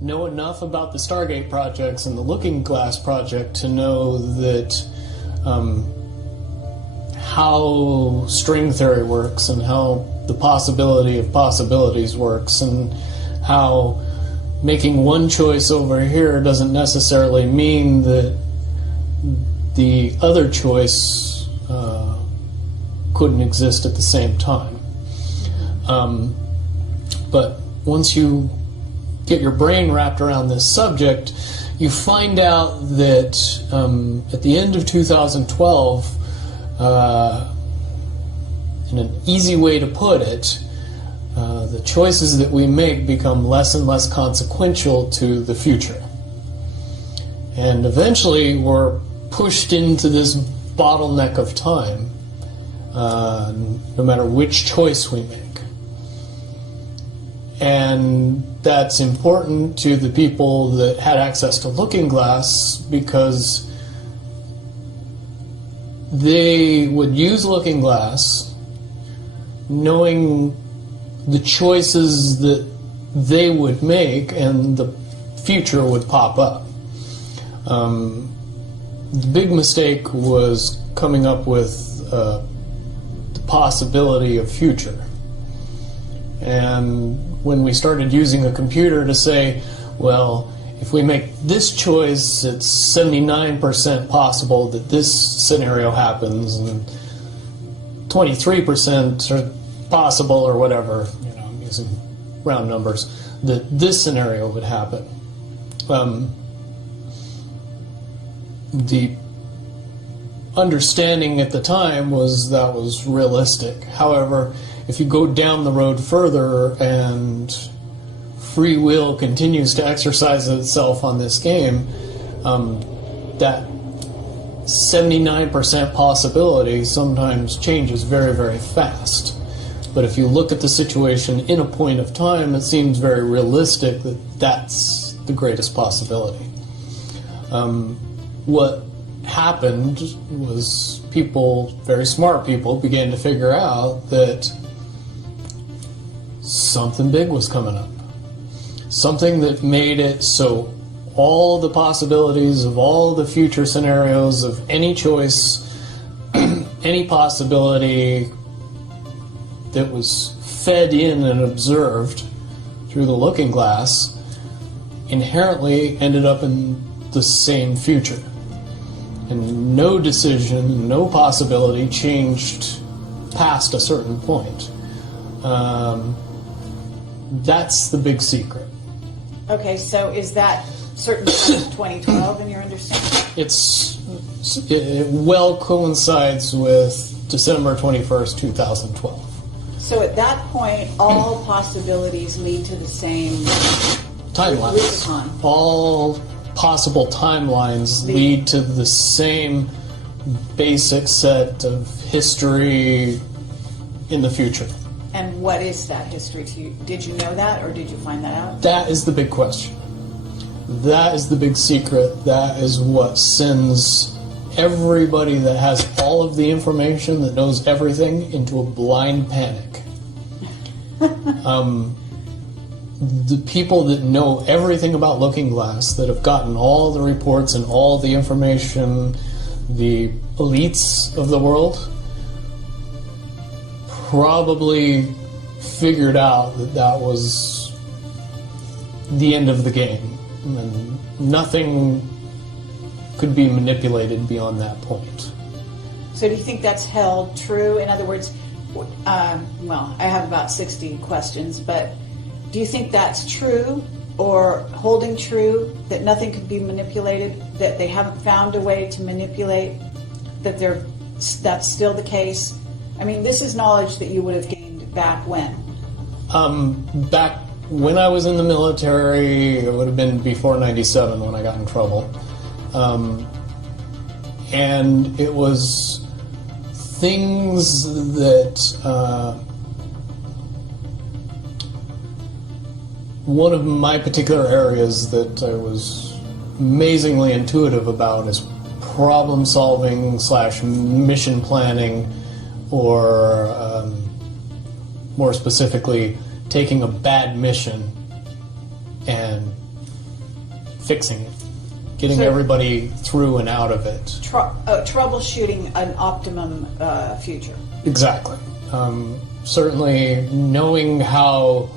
know enough about the Stargate projects and the Looking Glass project to know that how string theory works and how the possibility of possibilities works and how making one choice over here doesn't necessarily mean that the other choice couldn't exist at the same time. But once you get your brain wrapped around this subject, you find out that at the end of 2012, in an easy way to put it, the choices that we make become less and less consequential to the future. And eventually we're pushed into this bottleneck of time, no matter which choice we make. And that's important to the people that had access to Looking Glass because they would use Looking Glass knowing the choices that they would make and the future would pop up. The big mistake was coming up with the possibility of future. And when we started using a computer to say, well, if we make this choice, it's 79% possible that this scenario happens, and 23% are possible, or whatever, you know, I'm using round numbers, that this scenario would happen. The understanding at the time was that was realistic. However, if you go down the road further and free will continues to exercise itself on this game, that 79% possibility sometimes changes very, very fast. But if you look at the situation in a point of time, it seems very realistic that that's the greatest possibility. What happened was people, very smart people, began to figure out that something big was coming up. Something that made it so all the possibilities of all the future scenarios of any choice, any possibility that was fed in and observed through the Looking Glass inherently ended up in the same future. And no decision, no possibility changed past a certain point. That's the big secret. Okay, so is that certain 2012 in your understanding? It well coincides with December 21st, 2012. So at that point, all possibilities lead to the same timelines. All possible timelines lead to the same basic set of history in the future. And what is that history to you? Did you know that, or did you find that out? That is the big question. That is the big secret. That is what sends everybody that has all of the information, that knows everything, into a blind panic. The people that know everything about Looking Glass, that have gotten all the reports and all the information, the elites of the world, probably figured out that that was the end of the game, and nothing could be manipulated beyond that point. So do you think that's held true? In other words, well, I have about 60 questions, but do you think that's true, or holding true, that nothing could be manipulated, that they haven't found a way to manipulate, that that's still the case? I mean, this is knowledge that you would have gained back when? Back when I was in the military, it would have been before '97 when I got in trouble. And it was things that one of my particular areas that I was amazingly intuitive about is problem solving / mission planning, or more specifically, taking a bad mission and fixing it, getting So- everybody through and out of it. Troubleshooting an optimum future. Exactly. Certainly, knowing how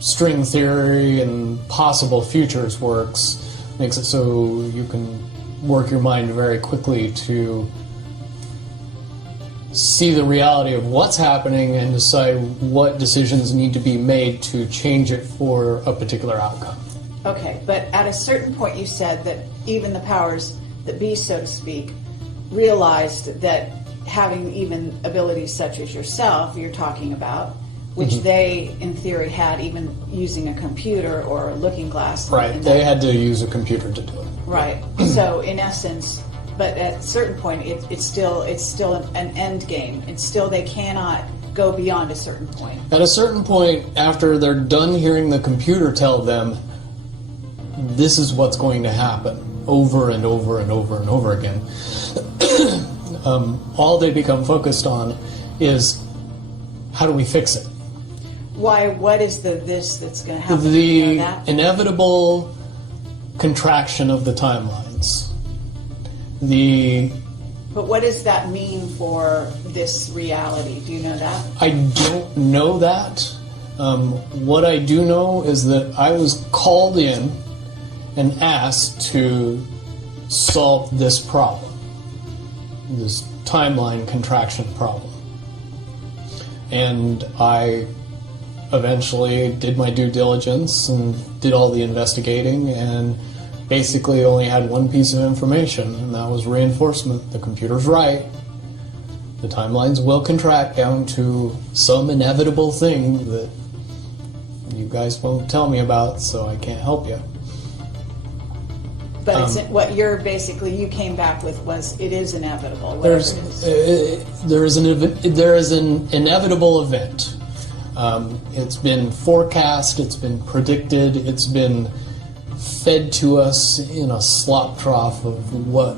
string theory and possible futures works makes it so you can work your mind very quickly to see the reality of what's happening and decide what decisions need to be made to change it for a particular outcome. Okay, but at a certain point you said that even the powers that be, so to speak, realized that having even abilities such as yourself, you're talking about, which they, in theory, had even using a computer or a looking glass. Right, they had to use a computer to do it. Right. So, in essence, but at a certain point, it's still an end game. It's still, they cannot go beyond a certain point. At a certain point, after they're done hearing the computer tell them, this is what's going to happen, over and over and over and over again, all they become focused on is, how do we fix it? Why? What is this that's going to happen? The You know that? inevitable contraction of the timelines. But what does that mean for this reality? Do you know that? I don't know that. What I do know is that I was called in and asked to solve this problem, this timeline contraction problem. And I eventually did my due diligence and did all the investigating and basically only had one piece of information, and that was reinforcement. The computer's right. The timelines will contract down to some inevitable thing that you guys won't tell me about, so I can't help you. But it's, what you're basically, you came back with was, it is inevitable. Whatever There's it is. there is an inevitable event. It's been forecast, it's been predicted, it's been fed to us in a slop trough of what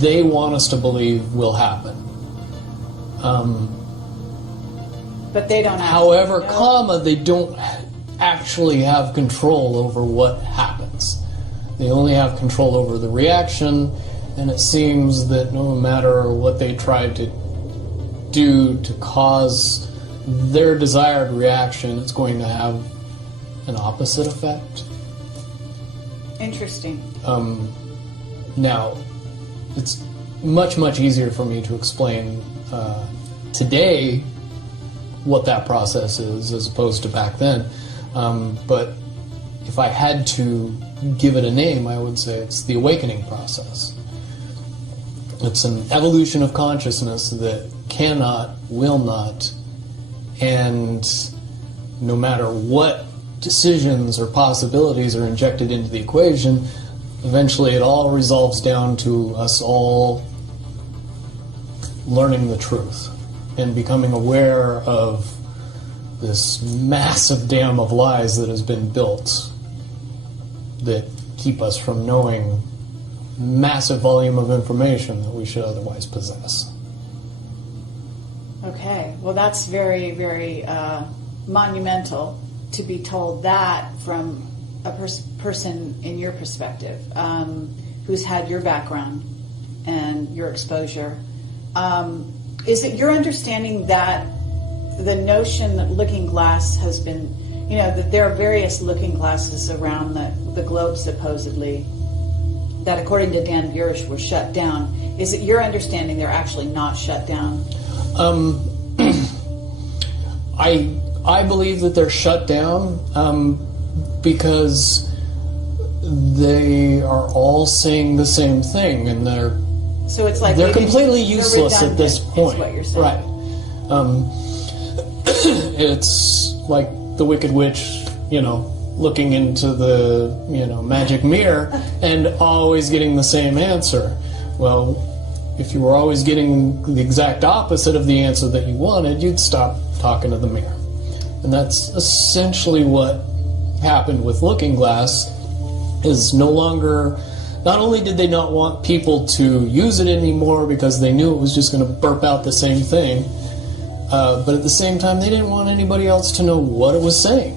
they want us to believe will happen. But they don't. However, know. they don't actually have control over what happens. They only have control over the reaction, and it seems that no matter what they try to do to cause their desired reaction, it's going to have an opposite effect. Interesting. Now, it's much, much easier for me to explain today what that process is as opposed to back then. But if I had to give it a name, I would say it's the awakening process. It's an evolution of consciousness that cannot, will not, and no matter what decisions or possibilities are injected into the equation, eventually it all resolves down to us all learning the truth and becoming aware of this massive dam of lies that has been built that keep us from knowing massive volume of information that we should otherwise possess. Okay. Well, that's very, very monumental to be told that from a person in your perspective, who's had your background and your exposure. Is it your understanding that the notion that Looking Glass has been, that there are various looking glasses around the globe supposedly, that according to Dan Burish were shut down. Is it your understanding they're actually not shut down? I believe that they're shut down because they are all saying the same thing, and So it's like they're completely useless at this redundant, point. is what you're saying. Right. It's like the Wicked Witch, looking into the, magic mirror and always getting the same answer. Well, if you were always getting the exact opposite of the answer that you wanted, you'd stop talking to the mirror. And that's essentially what happened with Looking Glass, is not only did they not want people to use it anymore because they knew it was just going to burp out the same thing, but at the same time they didn't want anybody else to know what it was saying,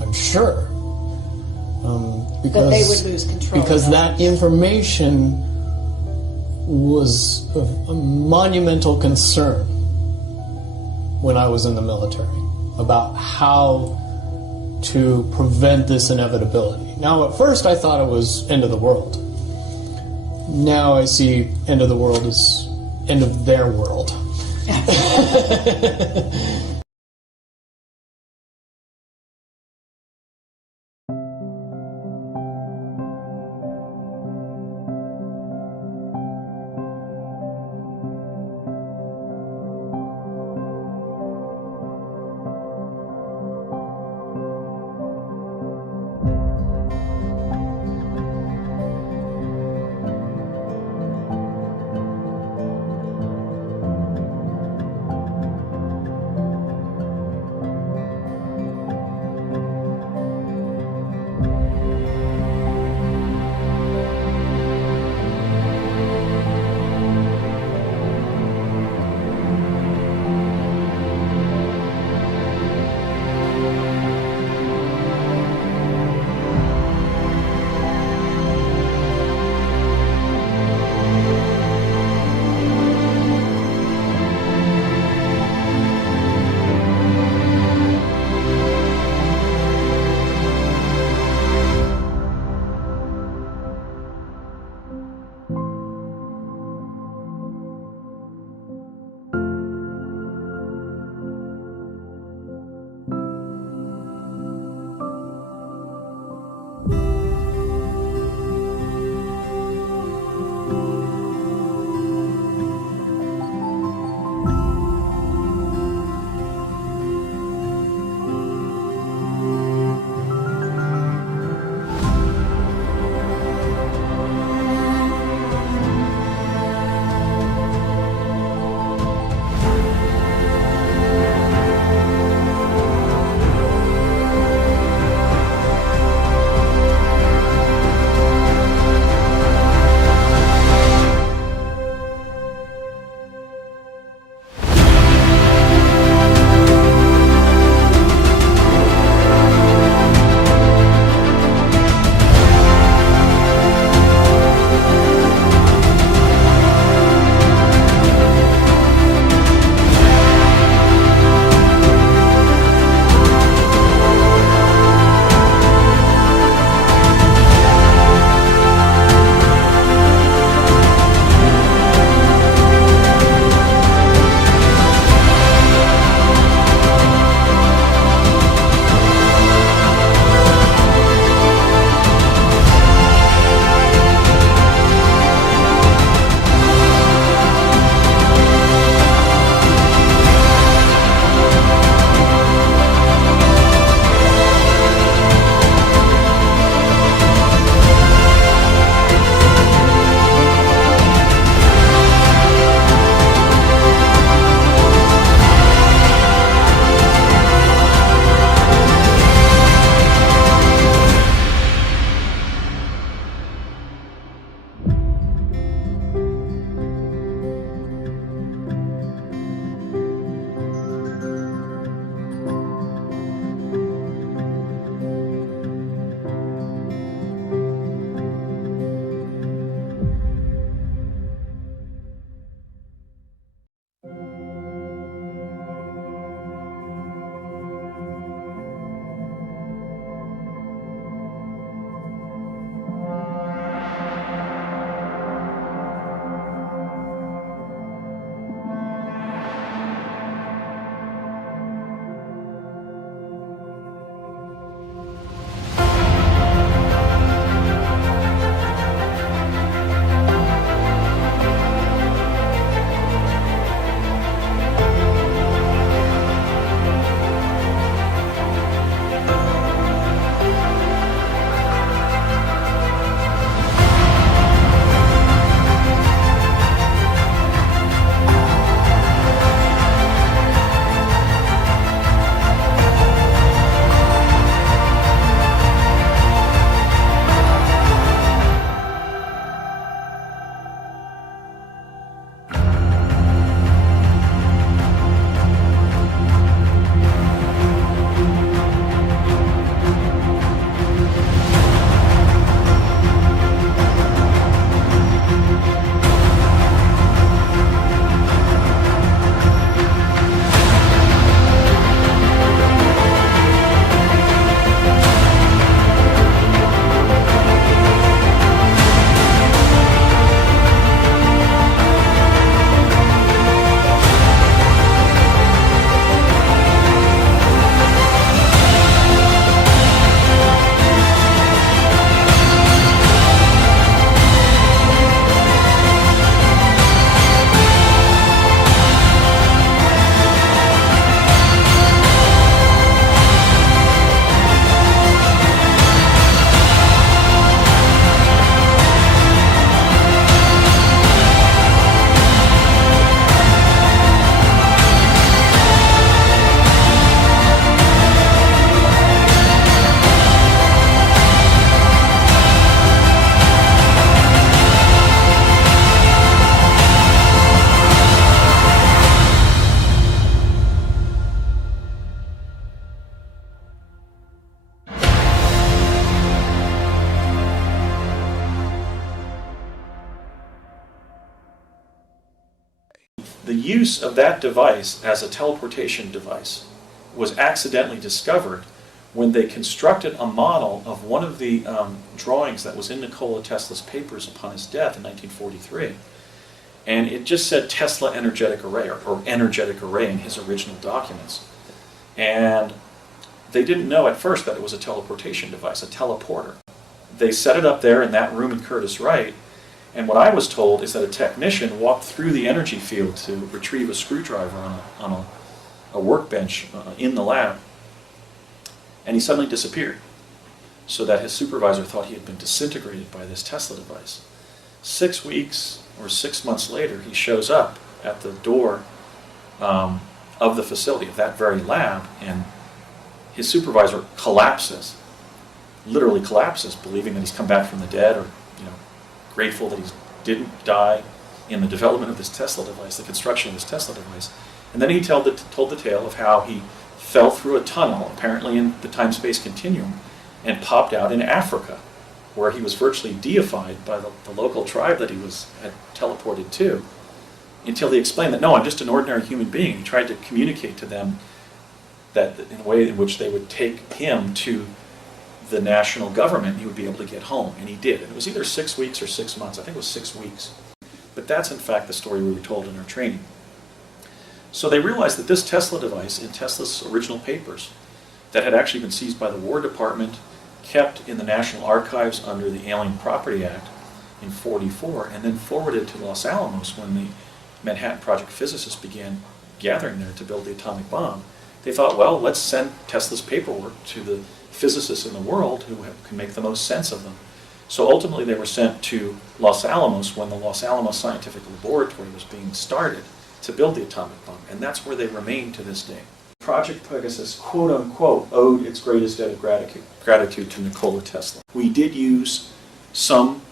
I'm sure. because they would lose control. Because that information was of a monumental concern when I was in the military about how to prevent this inevitability. Now, at first, I thought it was end of the world. Now I see end of the world as end of their world. use of that device as a teleportation device was accidentally discovered when they constructed a model of one of the drawings that was in Nikola Tesla's papers upon his death in 1943. And it just said Tesla energetic array, or energetic array in his original documents. And they didn't know at first that it was a teleportation device, a teleporter. They set it up there in that room in Curtiss-Wright, and what I was told is that a technician walked through the energy field to retrieve a screwdriver on a workbench in the lab, and he suddenly disappeared, so that his supervisor thought he had been disintegrated by this Tesla device. 6 weeks or 6 months later, he shows up at the door of the facility, of that very lab, and his supervisor collapses, literally collapses, believing that he's come back from the dead, or grateful that he didn't die in the development of this Tesla device, the construction of this Tesla device. And then he told the tale of how he fell through a tunnel, apparently in the time-space continuum, and popped out in Africa, where he was virtually deified by the local tribe that he had teleported to, until he explained that, no, I'm just an ordinary human being. He tried to communicate to them that in a way in which they would take him to the national government, he would be able to get home, and he did. And it was either 6 weeks or 6 months. I think it was 6 weeks. But that's in fact the story we were told in our training. So they realized that this Tesla device, in Tesla's original papers, that had actually been seized by the War Department, kept in the National Archives under the Alien Property Act in '44, and then forwarded to Los Alamos when the Manhattan Project physicists began gathering there to build the atomic bomb. They thought, well, let's send Tesla's paperwork to the physicists in the world who can make the most sense of them. So ultimately they were sent to Los Alamos when the Los Alamos Scientific Laboratory was being started to build the atomic bomb, and that's where they remain to this day. Project Pegasus, quote unquote, owed its greatest debt of gratitude to Nikola Tesla. We did use some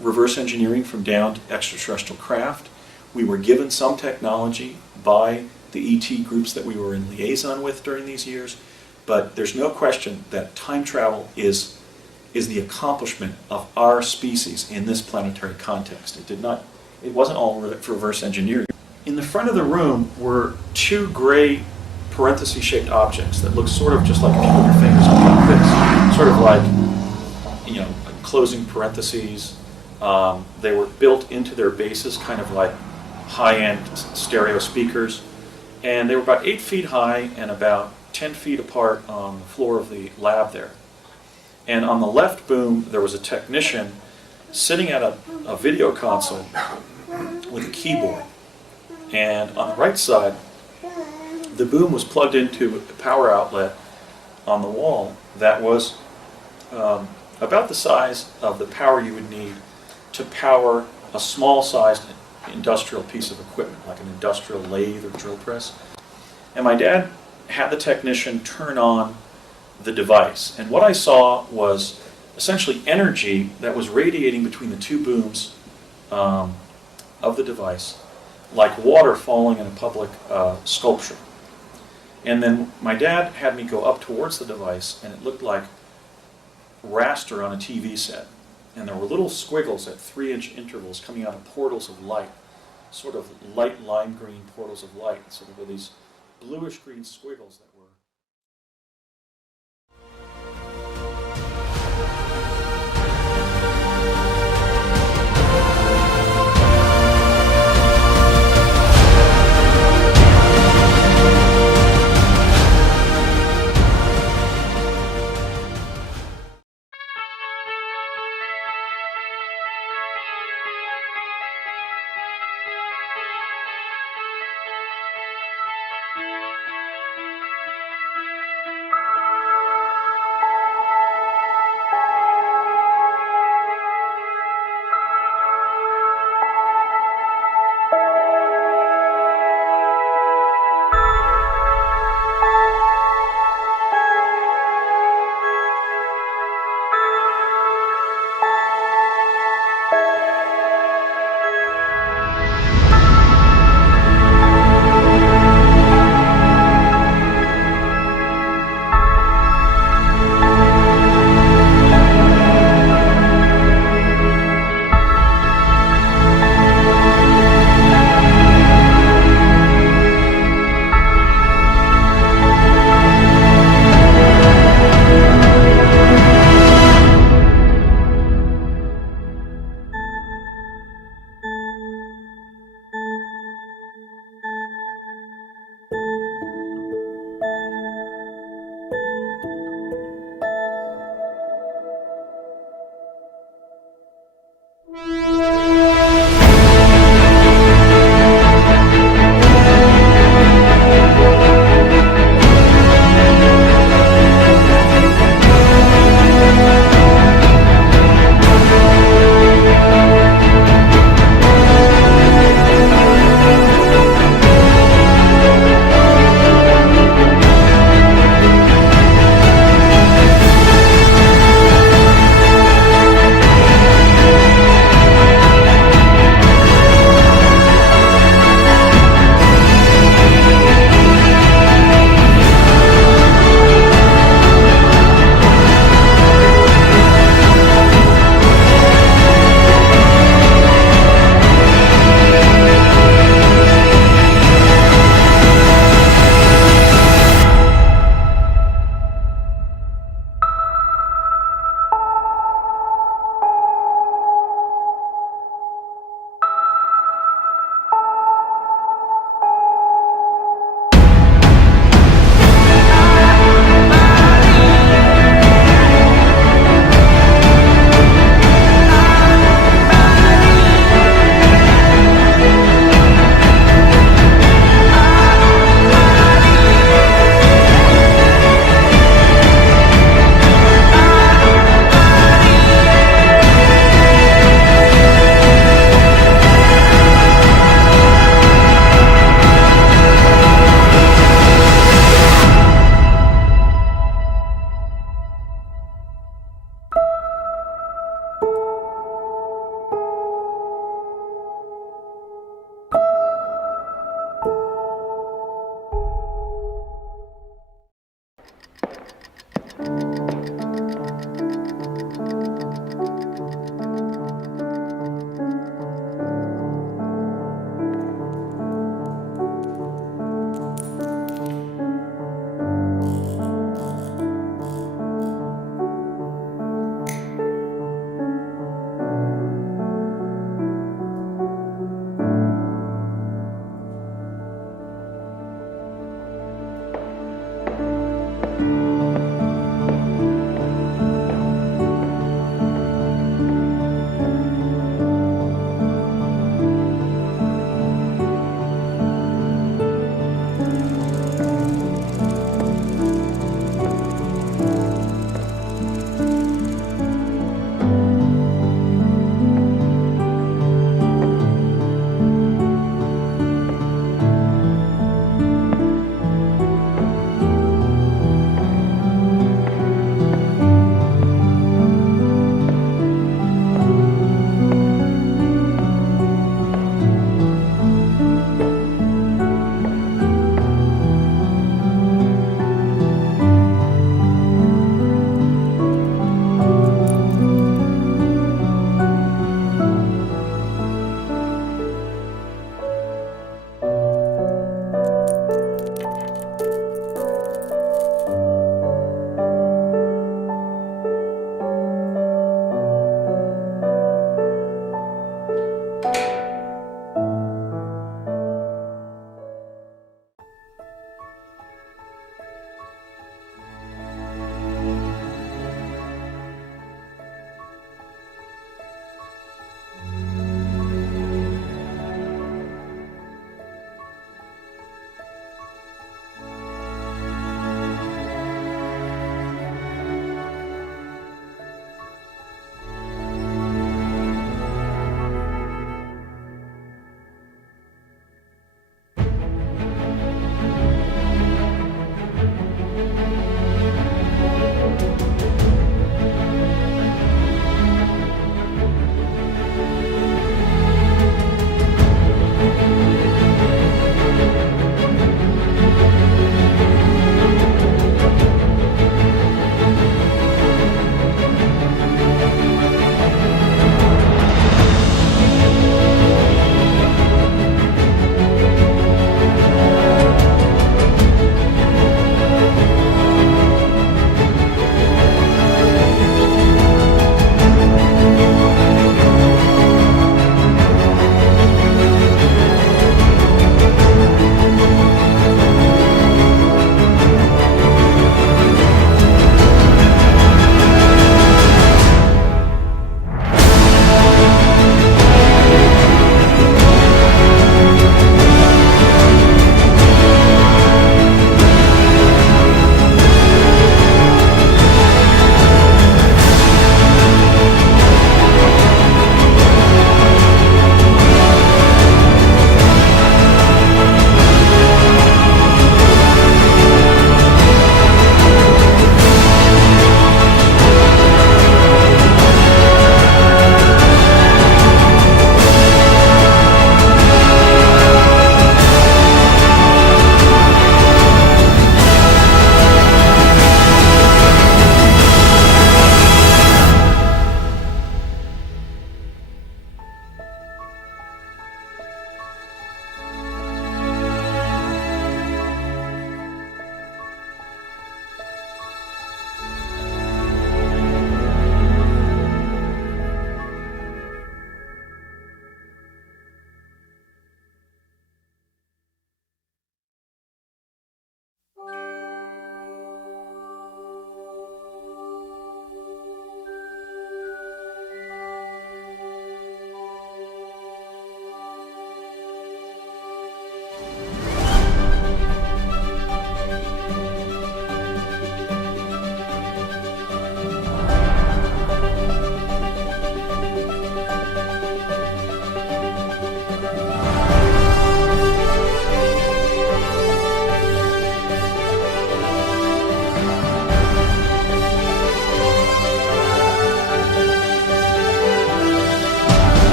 reverse engineering from downed extraterrestrial craft. We were given some technology by the ET groups that we were in liaison with during these years, but there's no question that time travel is the accomplishment of our species in this planetary context. It wasn't all reverse engineering. In the front of the room were two gray parenthesis-shaped objects that look sort of just like if you put your fingers up like this, sort of like, closing parentheses. They were built into their bases, kind of like high-end stereo speakers, and they were about 8 feet high and about 10 feet apart on the floor of the lab there. And on the left boom, there was a technician sitting at a video console with a keyboard. And on the right side, the boom was plugged into a power outlet on the wall that was about the size of the power you would need to power a small-sized industrial piece of equipment, like an industrial lathe or drill press. And my dad had the technician turn on the device. And what I saw was essentially energy that was radiating between the two booms of the device, like water falling in a public sculpture. And then my dad had me go up towards the device, and it looked like raster on a TV set. And there were little squiggles at 3-inch intervals coming out of portals of light, sort of light lime green portals of light, sort of with these bluish green squiggles.